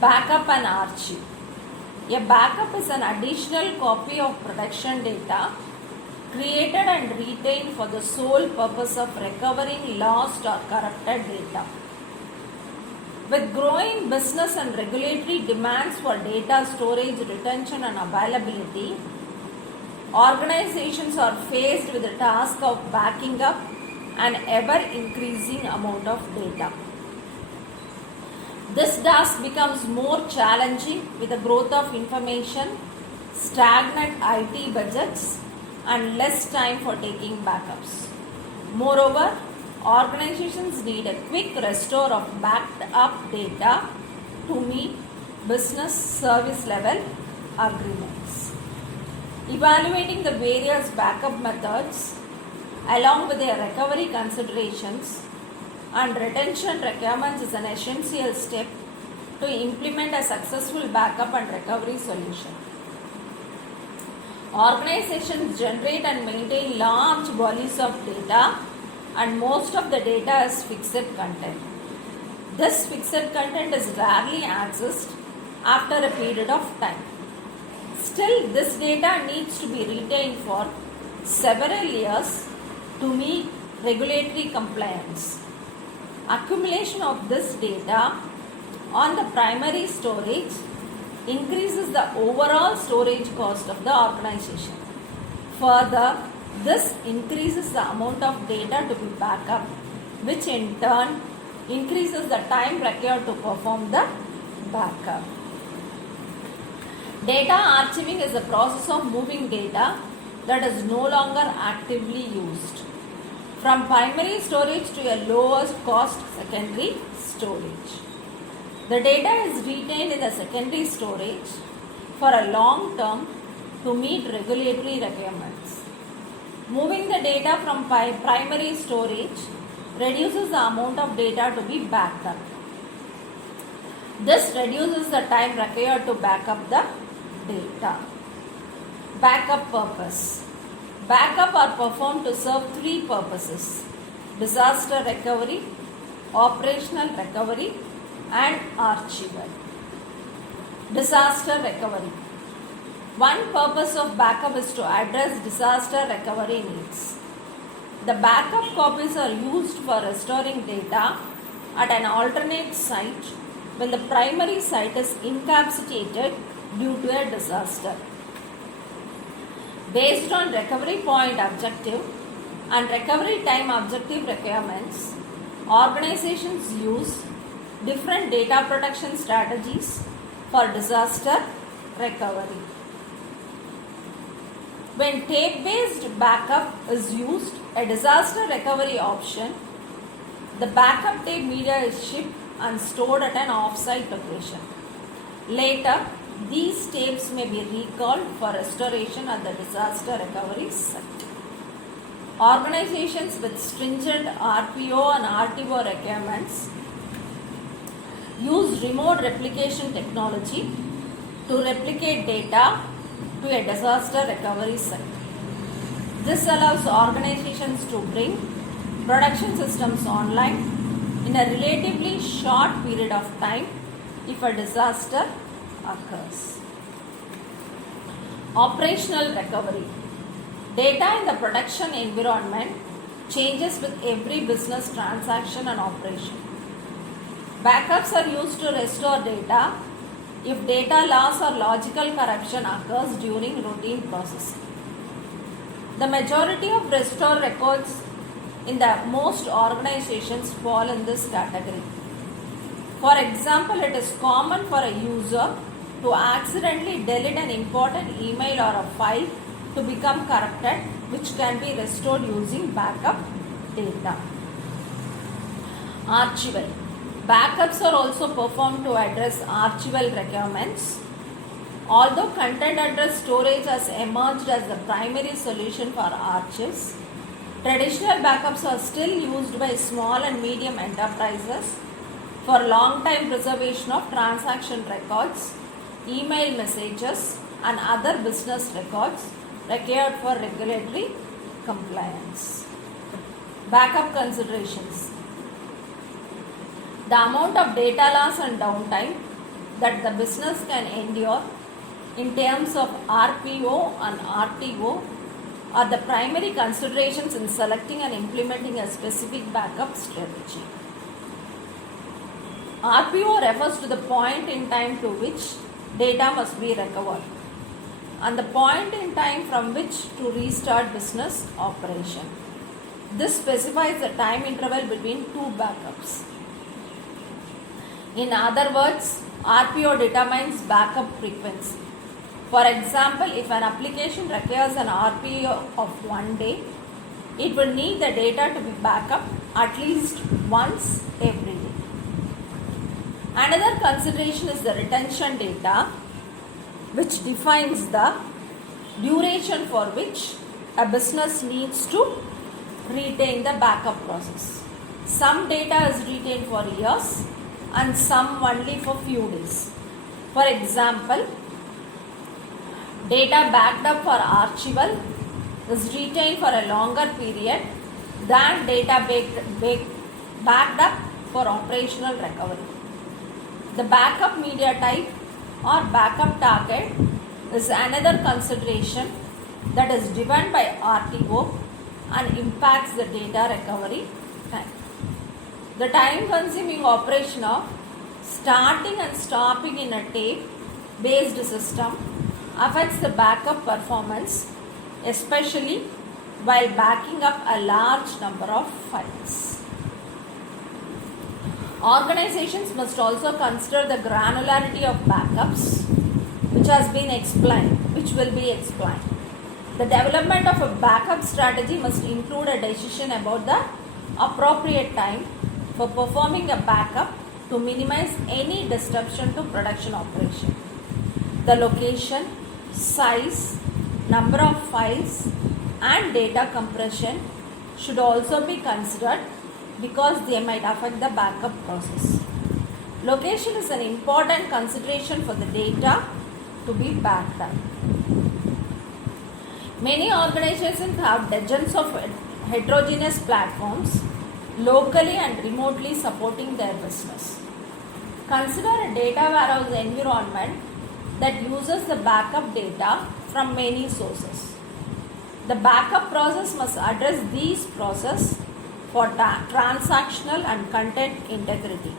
Backup and archive. A backup is an additional copy of production data created and retained for the sole purpose of recovering lost or corrupted data. With growing business and regulatory demands for data storage, retention, and availability, organizations are faced with the task of backing up an ever increasing amount of data. This task becomes more challenging with the growth of information, stagnant IT budgets, and less time for taking backups. Moreover, organizations need a quick restore of backed up data to meet business service level agreements. Evaluating the various backup methods along with their recovery considerations and retention requirements is an essential step to implement a successful backup and recovery solution. Organizations generate and maintain large volumes of data, and most of the data is fixed content. This fixed content is rarely accessed after a period of time. Still, this data needs to be retained for several years to meet regulatory compliance. Accumulation of this data on the primary storage increases the overall storage cost of the organization. Further, this increases the amount of data to be backed up, which in turn increases the time required to perform the backup. Data archiving is the process of moving data that is no longer actively used from primary storage to a lower cost secondary storage. The data is retained in the secondary storage for a long term to meet regulatory requirements. Moving the data from primary storage reduces the amount of data to be backed up. This reduces the time required to back up the data. Backup purpose. Backup are performed to serve three purposes: disaster recovery, operational recovery, and archival. Disaster recovery. One purpose of backup is to address disaster recovery needs. The backup copies are used for restoring data at an alternate site when the primary site is incapacitated due to a disaster. Based on recovery point objective and recovery time objective requirements, organizations use different data protection strategies for disaster recovery. When tape-based backup is used, a disaster recovery option, the backup tape media is shipped and stored at an off-site location. Later, these tapes may be recalled for restoration at the disaster recovery site. Organizations with stringent RPO and RTO requirements use remote replication technology to replicate data to a disaster recovery site. This allows organizations to bring production systems online in a relatively short period of time if a disaster occurs. Operational recovery. Data in the production environment changes with every business transaction and operation. Backups are used to restore data if data loss or logical corruption occurs during routine processing. The majority of restore records in the most organizations fall in this category. For example, it is common for a user to accidentally delete an important email or a file to become corrupted, which can be restored using backup data. Archival. Backups are also performed to address archival requirements. Although content address storage has emerged as the primary solution for archives, traditional backups are still used by small and medium enterprises for long-time preservation of transaction records, email messages, and other business records required for regulatory compliance. Backup considerations. The amount of data loss and downtime that the business can endure in terms of RPO and RTO are the primary considerations in selecting and implementing a specific backup strategy. RPO refers to the point in time to which data must be recovered and the point in time from which to restart business operation. This specifies the time interval between two backups. In other words, RPO determines backup frequency. For example, if an application requires an RPO of 1 day, it will need the data to be backed up at least once every day. Another consideration is the retention data, which defines the duration for which a business needs to retain the backup process. Some data is retained for years and some only for few days. For example, data backed up for archival is retained for a longer period than data backed up for operational recovery. The backup media type or backup target is another consideration that is driven by RTO and impacts the data recovery time. The time consuming operation of starting and stopping in a tape based system affects the backup performance, especially while backing up a large number of files. Organizations must also consider the granularity of backups, which will be explained. The development of a backup strategy must include a decision about the appropriate time for performing a backup to minimize any disruption to production operation. The location, size, number of files and data compression should also be considered because they might affect the backup process. Location is an important consideration for the data to be backed up. Many organizations have dozens of heterogeneous platforms locally and remotely supporting their business. Consider a data warehouse environment that uses the backup data from many sources. The backup process must address these processes for transactional and content integrity.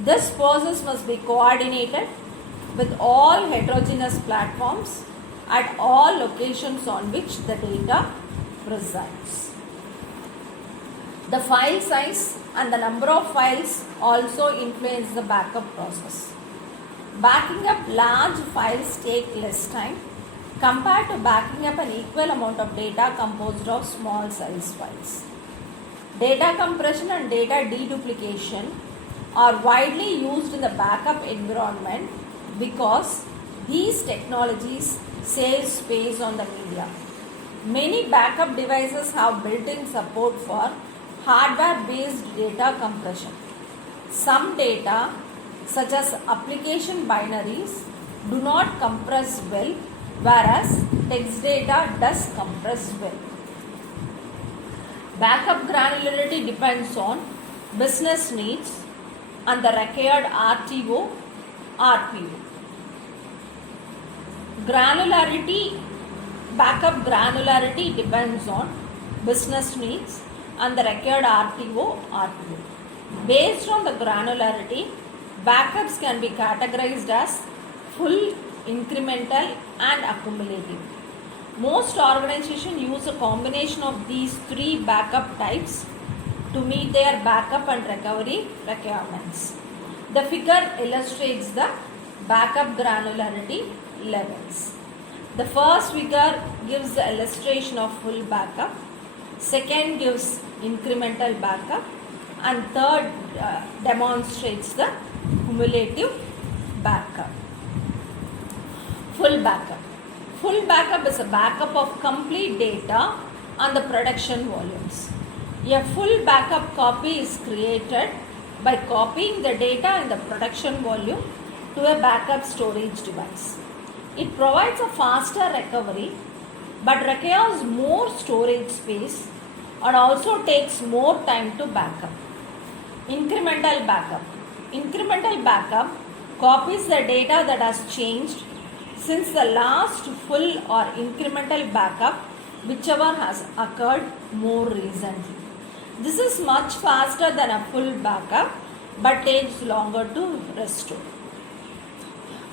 This process must be coordinated with all heterogeneous platforms at all locations on which the data resides. The file size and the number of files also influence the backup process. Backing up large files take less time compared to backing up an equal amount of data composed of small size files. Data compression and data deduplication are widely used in the backup environment because these technologies save space on the media. Many backup devices have built-in support for hardware-based data compression. Some data, such as application binaries, do not compress well, whereas text data does compress well. Backup granularity depends on business needs and the required RTO, RPO. Backup granularity depends on business needs and the required RTO, RPO. Based on the granularity, backups can be categorized as full, incremental and accumulative. Most organizations use a combination of these three backup types to meet their backup and recovery requirements. The figure illustrates the backup granularity levels. The first figure gives the illustration of full backup, second gives incremental backup, and third demonstrates the cumulative backup. Full backup. Full backup is a backup of complete data on the production volumes. A full backup copy is created by copying the data in the production volume to a backup storage device. It provides a faster recovery but requires more storage space and also takes more time to backup. Incremental backup. Incremental backup copies the data that has changed since the last full or incremental backup, whichever has occurred more recently. This is much faster than a full backup but takes longer to restore.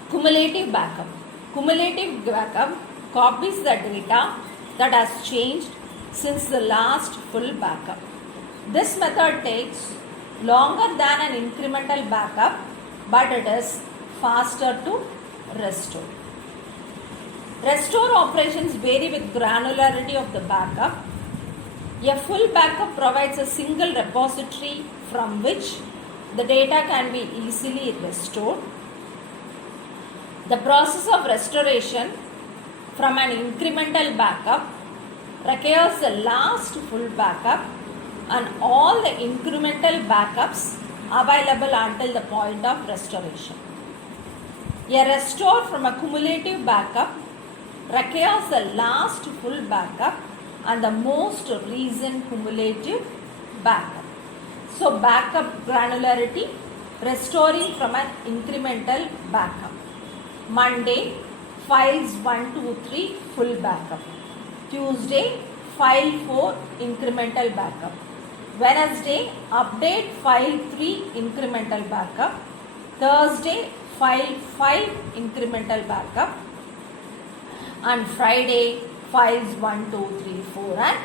Cumulative backup. Cumulative backup copies the data that has changed since the last full backup. This method takes longer than an incremental backup, but it is faster to restore. Restore operations vary with granularity of the backup. A full backup provides a single repository from which the data can be easily restored. The process of restoration from an incremental backup requires the last full backup and all the incremental backups available until the point of restoration. A restore from a cumulative backup requires the last full backup and the most recent cumulative backup. So backup granularity, restoring from an incremental backup. Monday, files 1, 2, 3 full backup. Tuesday, file 4 incremental backup. Wednesday, update file 3 incremental backup. Thursday, file 5 incremental backup. And Friday, files 1, 2, 3, 4 and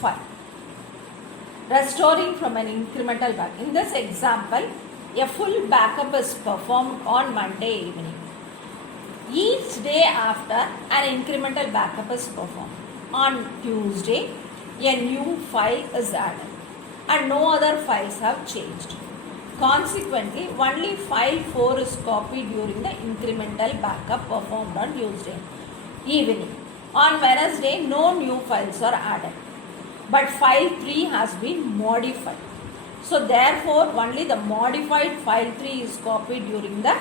5. Restoring from an incremental backup. In this example, a full backup is performed on Monday evening. Each day after, an incremental backup is performed. On Tuesday, a new file is added and no other files have changed. Consequently, only file 4 is copied during the incremental backup performed on Tuesday evening. On Wednesday, no new files are added, but file 3 has been modified. So therefore, only the modified file 3 is copied during the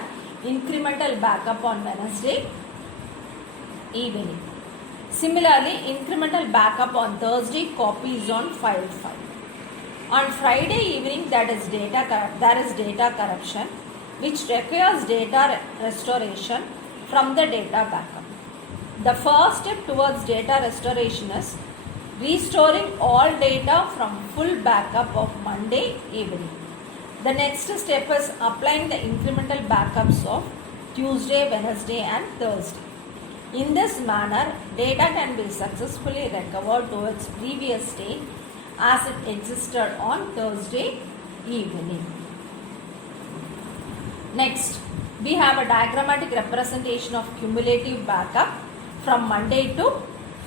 incremental backup on Wednesday evening. Similarly, incremental backup on Thursday copies on file 5. On Friday evening, there is data corruption, which requires data restoration from the data backup. The first step towards data restoration is restoring all data from full backup of Monday evening. The next step is applying the incremental backups of Tuesday, Wednesday and Thursday. In this manner, data can be successfully recovered to its previous state as it existed on Thursday evening. Next, we have a diagrammatic representation of cumulative backup from Monday to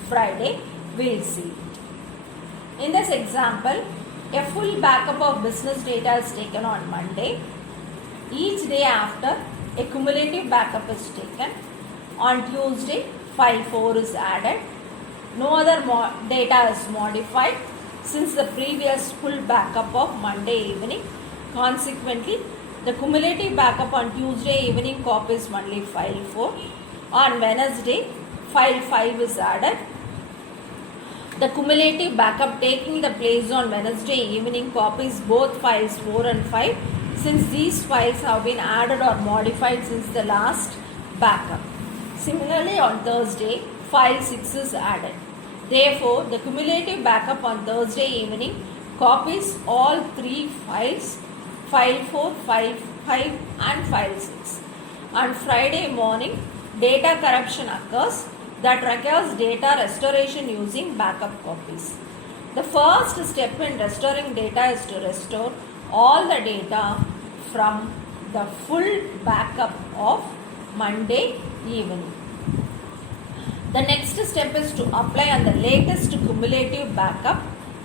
Friday. We will see it. In this example, a full backup of business data is taken on Monday. Each day after, a cumulative backup is taken. On Tuesday, file 4 is added. No other data is modified since the previous full backup of Monday evening. Consequently, the cumulative backup on Tuesday evening copies only file 4. On Wednesday, file 5 is added. The cumulative backup taking the place on Wednesday evening copies both files 4 and 5 since these files have been added or modified since the last backup. Similarly, on Thursday, file 6 is added. Therefore, the cumulative backup on Thursday evening copies all 3 files, file 4, file 5 and file 6. On Friday morning, data corruption occurs that requires data restoration using backup copies. The first step in restoring data is to restore all the data from the full backup of Monday evening. The next step is to apply on the latest cumulative backup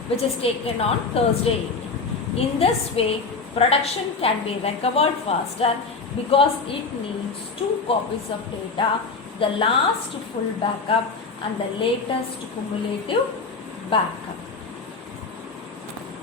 which is taken on Thursday evening. In this way, production can be recovered faster because it needs 2 copies of data, the last full backup and the latest cumulative backup.